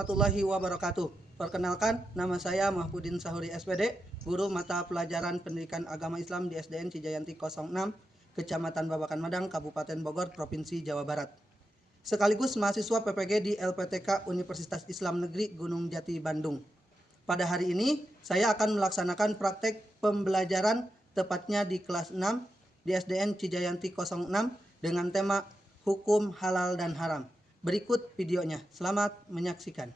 warahmatullahi wabarakatuh. Perkenalkan, nama saya Mahfudin Sahuri SPD, guru mata pelajaran Pendidikan Agama Islam di SDN Cijayanti 06, Kecamatan Babakan Madang, Kabupaten Bogor, Provinsi Jawa Barat. Sekaligus mahasiswa PPG di LPTK Universitas Islam Negeri Gunung Jati, Bandung. Pada hari ini, saya akan melaksanakan praktek pembelajaran tepatnya di kelas 6 di SDN Cijayanti 06 dengan tema Hukum Halal dan Haram. Berikut videonya. Selamat menyaksikan.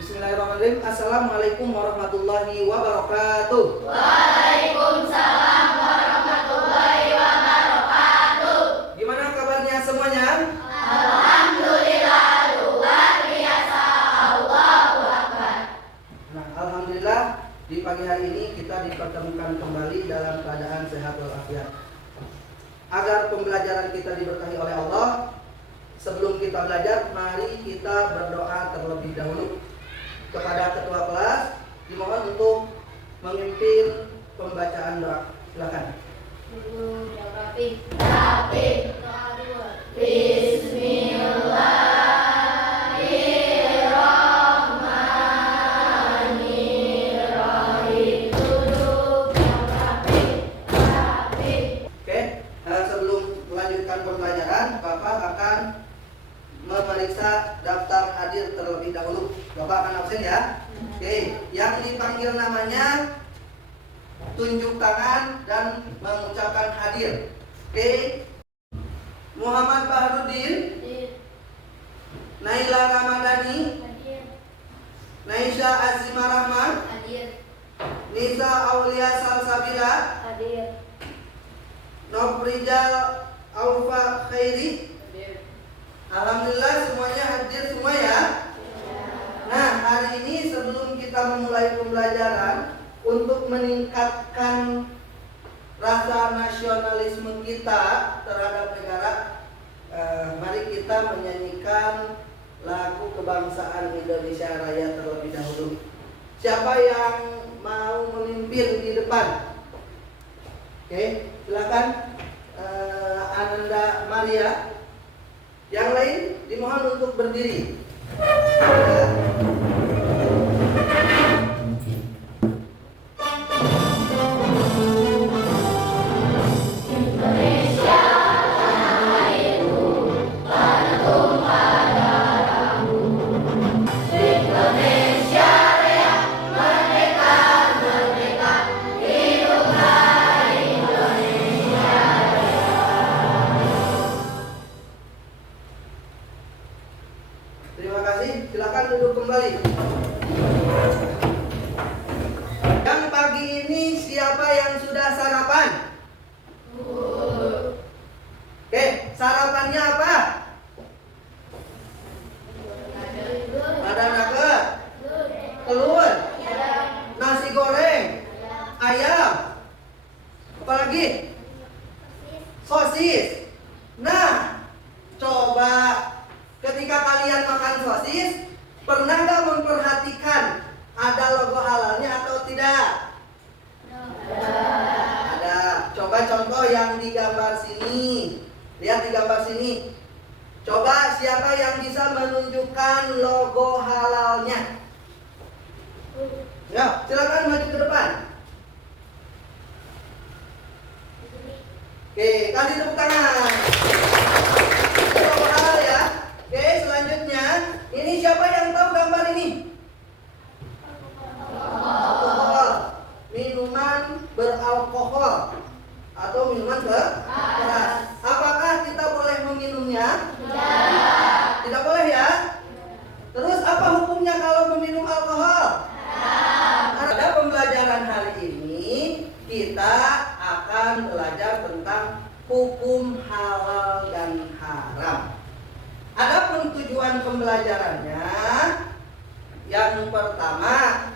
Bismillahirrahmanirrahim. Assalamualaikum warahmatullahi wabarakatuh. Waalaikumsalam warahmatullahi wabarakatuh. Gimana kabarnya semuanya? Alhamdulillah, luar biasa. Allahu Akbar. Nah, alhamdulillah di pagi hari ini kita dipertemukan kembali dalam keadaan sehat walafiat. Agar pembelajaran kita diberkahi oleh Allah, sebelum kita belajar, mari kita berdoa terlebih dahulu. Kepada ketua kelas, dimohon untuk memimpin pembacaan doa. Silakan. Bismillahirrahmanirrahim. Sebelum melanjutkan pembelajaran, Bapak akan memeriksa daftar hadir terlebih dahulu. Bapak akan absen ya. Oke, yang dipanggil namanya tunjuk tangan dan mengucapkan hadir. Oke. Muhammad Baharudin, Naila Ramadhani, Naisha Azimah Rahman, Nisa Aulia Salsabila, Nofrijal Aufa Khairi. Alhamdulillah semuanya hadir semua ya. Nah, hari ini sebelum kita memulai pembelajaran, untuk meningkatkan rasa nasionalisme kita terhadap negara, mari kita menyanyikan lagu kebangsaan Indonesia Raya terlebih dahulu. Siapa yang mau memimpin di depan? Oke, silakan Ananda Maria. Yang lain dimohon untuk berdiri. Terima kasih, silakan duduk kembali. Yang pagi ini siapa yang sudah sarapan? Oke, sarapannya apa? Ada nugget, telur, nasi goreng, ayam, apa lagi? Sosis. Nah, coba ketika kalian makan sosis, pernah nggak memperhatikan ada logo halalnya atau tidak? Ada. Coba contoh yang di gambar sini. Lihat di gambar sini. Coba siapa yang bisa menunjukkan logo halalnya? Ya, silakan maju ke depan. Oke, kasih tepuk tangan. Logo halal ya. Oke, selanjutnya, ini siapa yang tahu gambar ini? Alkohol. Minuman beralkohol atau minuman keras. Apakah kita boleh meminumnya? Tidak boleh ya? Terus apa hukumnya kalau meminum alkohol? Pada pembelajaran hari ini, kita akan belajar tentang hukum halal dan haram. Adapun tujuan pembelajarannya, yang pertama,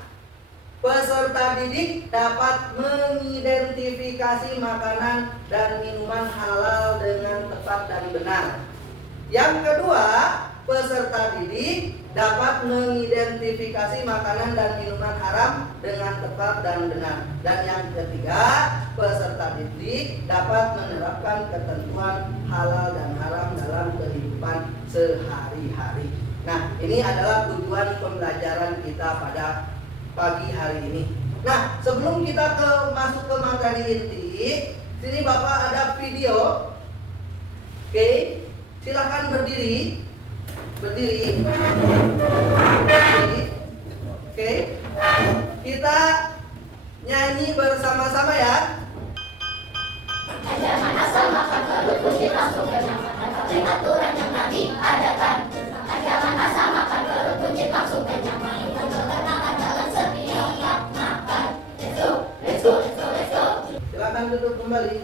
peserta didik dapat mengidentifikasi makanan dan minuman halal dengan tepat dan benar. Yang kedua, peserta didik dapat mengidentifikasi makanan dan minuman haram dengan tepat dan benar. Dan yang ketiga, peserta didik dapat menerapkan ketentuan halal dan haram dalam kehidupan sehari-hari. Nah, ini adalah tujuan pembelajaran kita pada pagi hari ini. Nah, sebelum kita masuk ke materi inti, sini Bapak ada video. Oke, silakan berdiri. Berdiri. Oke. Kita nyanyi bersama-sama ya. Jangan asal makan perut kunci langsung kenyamanan. Aturan yang Nabi adakan. Jangan asal makan perut kunci langsung kenyamanan. Kenakan jalan setiap makan. Let's go. Silakan duduk kembali.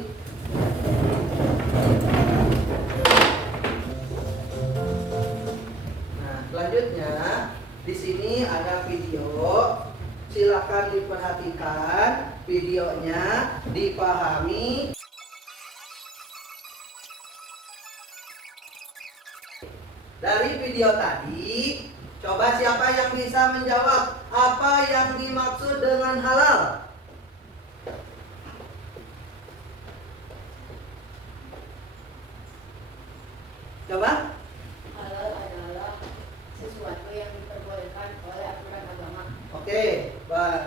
Nah, selanjutnya di sini ada video. Silakan diperhatikan videonya, dipahami. Dari video tadi, coba siapa yang bisa menjawab apa yang dimaksud dengan halal? Coba? Halal adalah sesuatu yang diperbolehkan oleh aturan agama. Oke,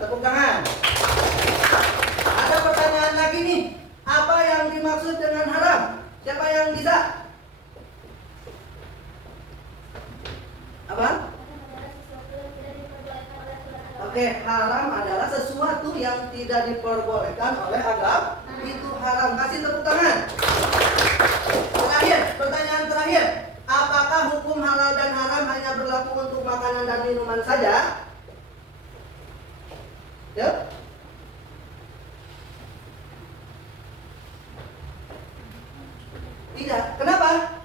tepuk tangan. Ada pertanyaan lagi nih. Apa yang dimaksud dengan haram? Siapa yang bisa? Apa? Oke, haram adalah sesuatu yang tidak diperbolehkan oleh agama. Itu haram. Kasih tepuk tangan. Terakhir, pertanyaan terakhir. Apakah hukum halal dan haram hanya berlaku untuk makanan dan minuman saja? Ya? Tidak. Kenapa?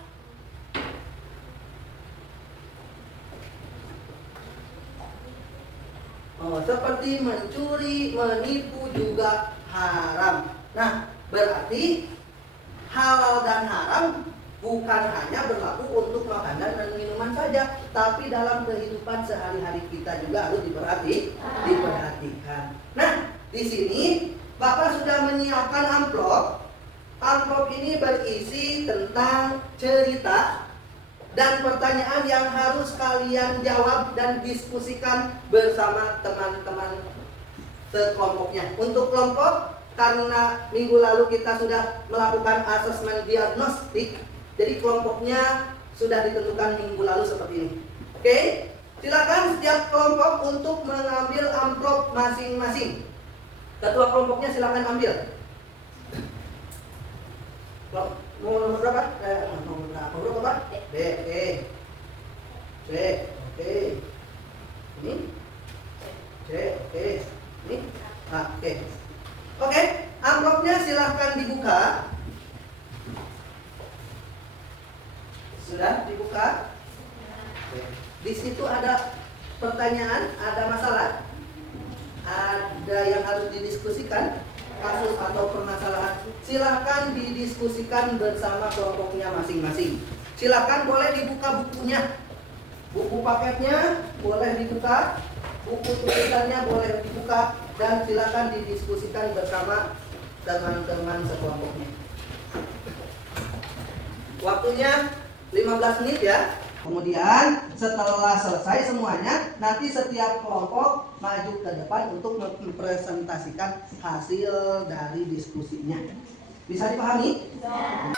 Seperti mencuri, menipu juga haram. Nah, berarti halal dan haram bukan hanya berlaku untuk makanan dan minuman saja, tapi dalam kehidupan sehari-hari kita juga harus diperhatikan. Nah, di sini Bapak sudah menyiapkan amplop. Amplop ini berisi tentang cerita dan pertanyaan yang harus kalian jawab dan diskusikan bersama teman-teman sekelompoknya. Untuk kelompok, karena minggu lalu kita sudah melakukan asesmen diagnostik, jadi kelompoknya sudah ditentukan minggu lalu seperti ini. Oke, silakan setiap kelompok untuk mengambil amplop masing-masing. Ketua kelompoknya silakan ambil. Nomor berapa? Nomor berapa? B. Oke. C. Oke. Ini. C. Oke. Ini. A. Oke. Oke. Amplopnya silahkan dibuka. Sudah dibuka? Di situ ada pertanyaan, ada masalah, ada yang harus didiskusikan. Kasus atau permasalahan, silahkan didiskusikan bersama kelompoknya masing-masing. Silahkan boleh dibuka bukunya, buku paketnya boleh dibuka, buku tulisannya boleh dibuka, dan silahkan didiskusikan bersama teman-teman sekelompoknya. Waktunya 15 menit ya. Kemudian setelah selesai semuanya, nanti setiap kelompok maju ke depan untuk mempresentasikan hasil dari diskusinya. Bisa dipahami? Ya.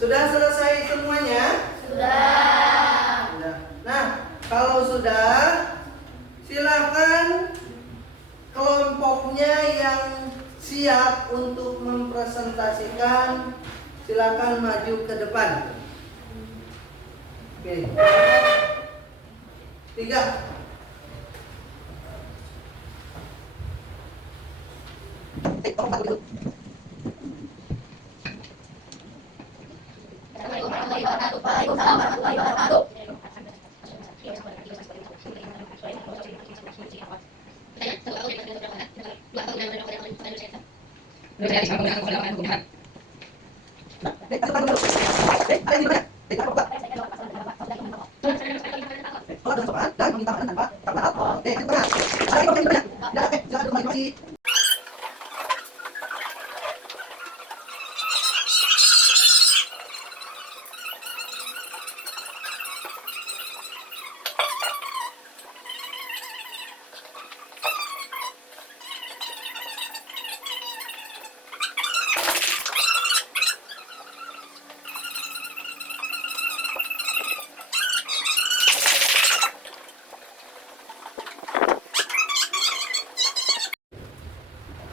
Sudah selesai semuanya? Sudah. Nah, kalau sudah, silakan kelompoknya yang siap untuk mempresentasikan, silakan maju ke depan. Oke. 3. Dan meminta makanan tanpa berhak. Oke, yang tengah. Ada yang banyak. Tidak, silakan kembali kursi.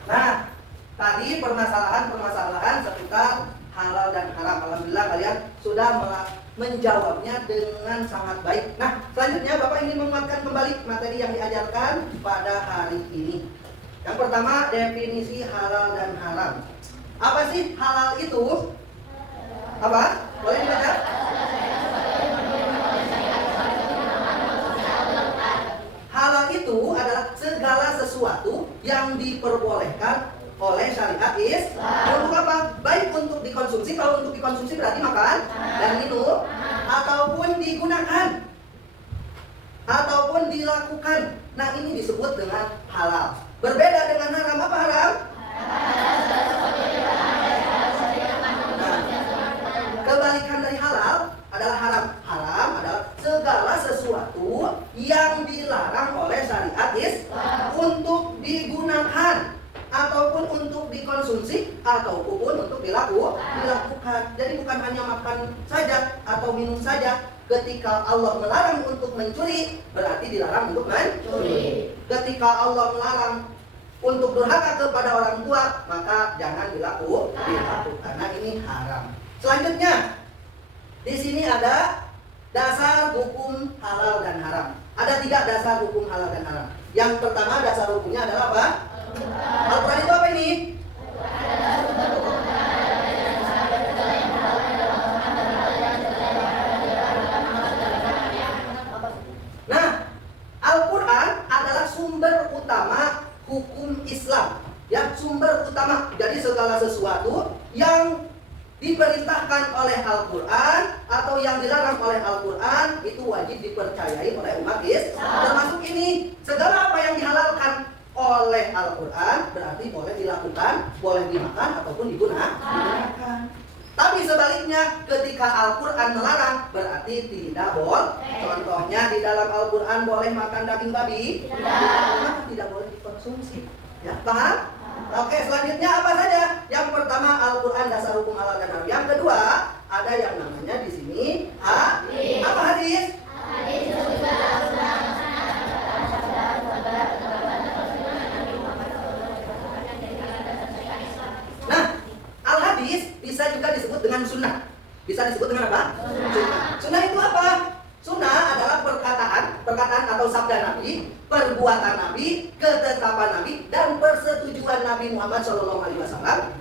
Nah, tadi permasalahan seputar halal dan haram. Alhamdulillah kalian sudah menjawabnya dengan sangat baik. Nah, selanjutnya Bapak ingin menguatkan kembali materi yang diajarkan pada hari ini. Yang pertama, definisi halal dan haram. Apa sih halal itu? Apa? Boleh dibaca? Halal itu adalah segala sesuatu yang diperbolehkan oleh syariat Islam. Untuk apa? Baik untuk dikonsumsi, kalau untuk dikonsumsi berarti makan dan minum, ataupun digunakan, ataupun dilakukan. Nah, ini disebut dengan halal. Berbeda dengan haram. Apa haram? Nah, kebalikan dari halal adalah haram. Haram adalah segala sesuatu yang dilarang oleh syariat Islam untuk digunakan, ataupun untuk dikonsumsi, ataupun untuk dilakukan. Jadi bukan hanya makan saja atau minum saja. Ketika Allah melarang untuk mencuri, berarti dilarang untuk mencuri. Ketika Allah melarang untuk durhaka kepada orang tua, maka jangan dilakukan, karena ini haram. Selanjutnya, di sini ada dasar hukum halal dan haram. Ada 3 dasar hukum halal dan haram. Yang pertama, dasar hukumnya adalah apa? Al-Quran itu apa ini? Nah, Al-Quran adalah sumber utama hukum Islam. Ya, sumber utama. Jadi segala sesuatu yang diperintahkan oleh Al-Quran atau yang dilarang oleh Al-Quran itu wajib dipercayai oleh umat Islam. Termasuk ini, segala apa yang dihalalkan oleh Al-Quran berarti boleh dilakukan, boleh dimakan ataupun digunakan. Tapi sebaliknya, ketika Al-Quran melarang berarti tidak boleh. Contohnya di dalam Al-Quran boleh makan daging babi, maka tidak boleh dikonsumsi. Ya, paham? Oke, selanjutnya apa saja? Yang pertama, Al-Quran dasar hukum halal dan haram. Yang kedua, ada yang namanya di sini hadis. Apa hadis? Nah, al-hadis bisa juga disebut dengan sunnah. Bisa disebut dengan apa? Sunnah. Sunnah itu apa? Sunnah adalah perkataan atau sabda Nabi, perbuatan Nabi, ketetapan Nabi, dan persetujuan Nabi Muhammad SAW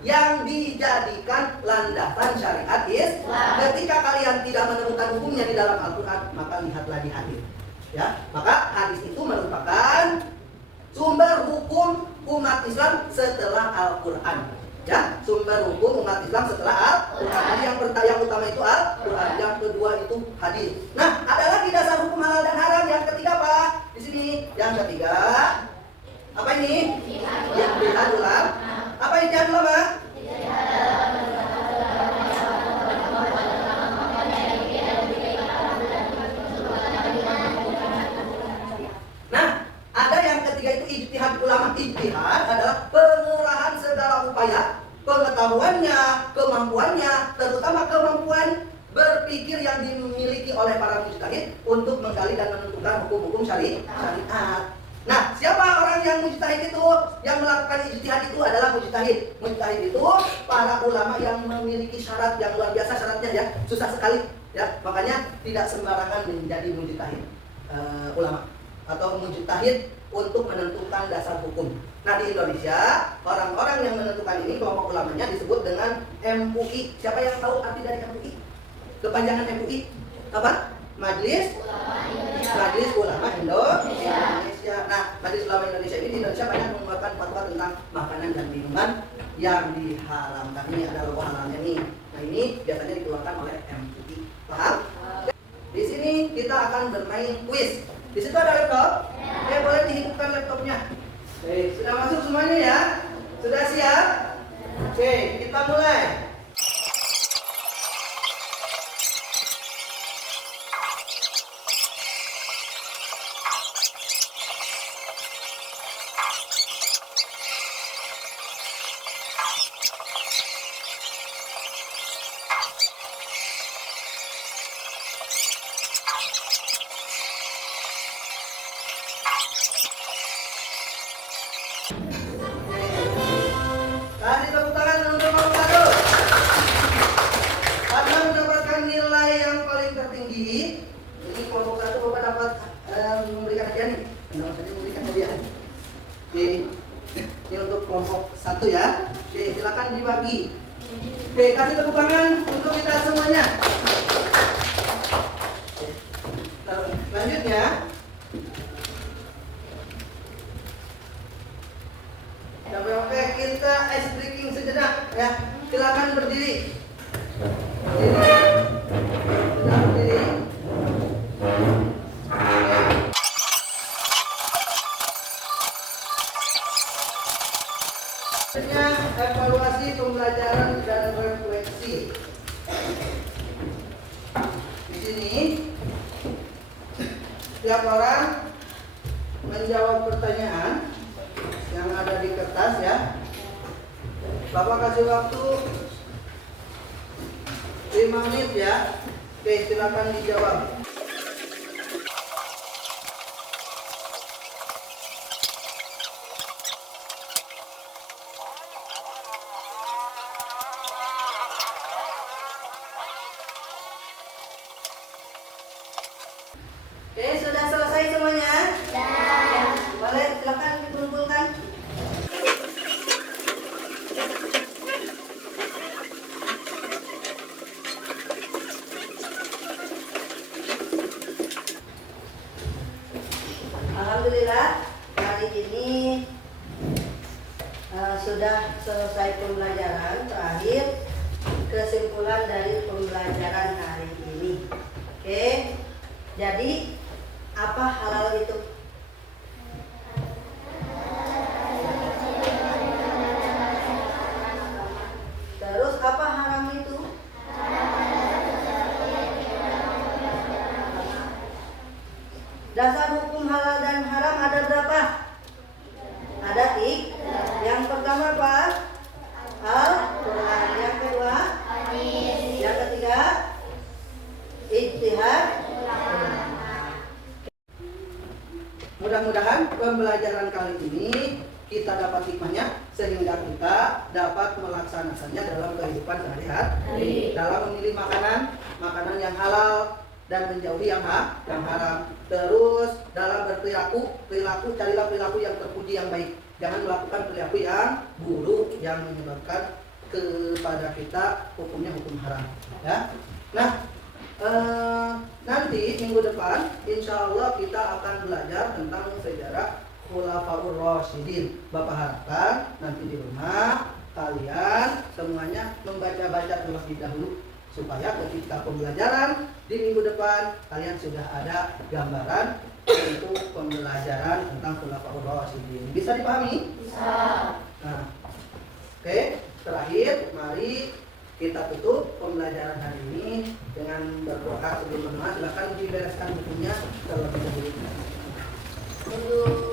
yang dijadikan landasan syariat Islam. Ketika kalian tidak menemukan hukumnya di dalam Al-Quran, maka lihatlah di hadis. Ya, maka hadis itu merupakan sumber hukum umat Islam setelah Al-Quran. Ya, sumber hukum umat Islam setelah Al-Quran. Jadi yang utama itu Al-Quran, yang kedua itu hadis. Nah, ada lagi dasar hukum halal dan haram. Yang ketiga apa? Di sini. Yang ketiga apa ini? Ijtihad ulama. Apa ijtihad ulama? Nah, ada yang ketiga itu ijtihad ulama. Ijtihad adalah pengerahan segala upaya, pengetahuannya, kemampuannya, terutama kemampuan berpikir yang dimiliki oleh para mujtahid untuk menggali dan menentukan hukum-hukum syariat. Nah, siapa orang yang mujtahid itu? Yang melakukan ijtihad itu adalah mujtahid. Mujtahid itu para ulama yang memiliki syarat yang luar biasa, syaratnya ya, susah sekali ya. Makanya tidak sembarangan menjadi mujtahid ulama atau mujtahid untuk menentukan dasar hukum. Nah, di Indonesia, orang-orang yang menentukan ini, kelompok ulamanya disebut dengan MUI. Siapa yang tahu arti dari MUI? Kepanjangan MUI apa? Majelis Ulama Indonesia. Nah, Majelis Ulama Indonesia ini di Indonesia banyak mengeluarkan fatwa tentang makanan dan minuman yang diharamkan. Ini ada logo halalnya nih. Nah ini biasanya dikeluarkan oleh MUI. Paham? Di sini kita akan bermain kuis. Di situ ada laptop. Boleh dihidupkan laptopnya. Oke, sudah masuk semuanya ya? Sudah siap? Oke, kita mulai. Kasih tepuk tangan untuk kelompok 1. Karena mendapatkan nilai yang paling tertinggi, ini kelompok 1 Bapak dapat memberikan hadiah nih. Benar saja memberikan hadiah. Oke, ini untuk kelompok 1 ya. Oke, silakan dibagi. Oke, kasih tepuk tangan untuk kita semuanya. Lanjutnya. Oke, kita ice breaking sejenak ya. Silakan berdiri. Silakan berdiri. Selanjutnya evaluasi pembelajaran dan refleksi. Di sini setiap orang menjawab pertanyaan yang ada di kertas ya. Bapak kasih waktu 5 menit ya. Oke, silakan dijawab. Oke, sudah selesai semuanya? Boleh silakan dikumpulkan. Alhamdulillah hari ini sudah selesai pembelajaran. Terakhir kesimpulan dari pembelajaran hari ini. Oke, jadi apa halal itu? Terus apa haram itu? Dasar hukum halal dan haram ada berapa? Ada 3. Yang pertama apa? Al-Quran. Yang kedua? Yang ketiga? Ijtihad. Mudah-mudahan pembelajaran kali ini kita dapat hikmahnya sehingga kita dapat melaksanakannya dalam kehidupan sehari-hari, dalam memilih makanan yang halal dan menjauhi yang haram. Terus dalam berperilaku, carilah perilaku yang terpuji yang baik. Jangan melakukan perilaku yang buruk yang menyebabkan kepada kita hukumnya hukum haram. Ya. Nah, nanti minggu depan insya Allah kita akan belajar tentang sejarah Khulafaur Rasyidin. Bapak harapkan nanti di rumah kalian semuanya membaca-baca terlebih dahulu supaya ketika pembelajaran di minggu depan kalian sudah ada gambaran untuk pembelajaran tentang Khulafaur Rasyidin. Bisa dipahami? Bisa. Nah, oke, terakhir mari kita tutup pembelajaran hari ini dengan berdoa sebelum berdoa. Silakan dibereskan bukunya terlebih dahulu.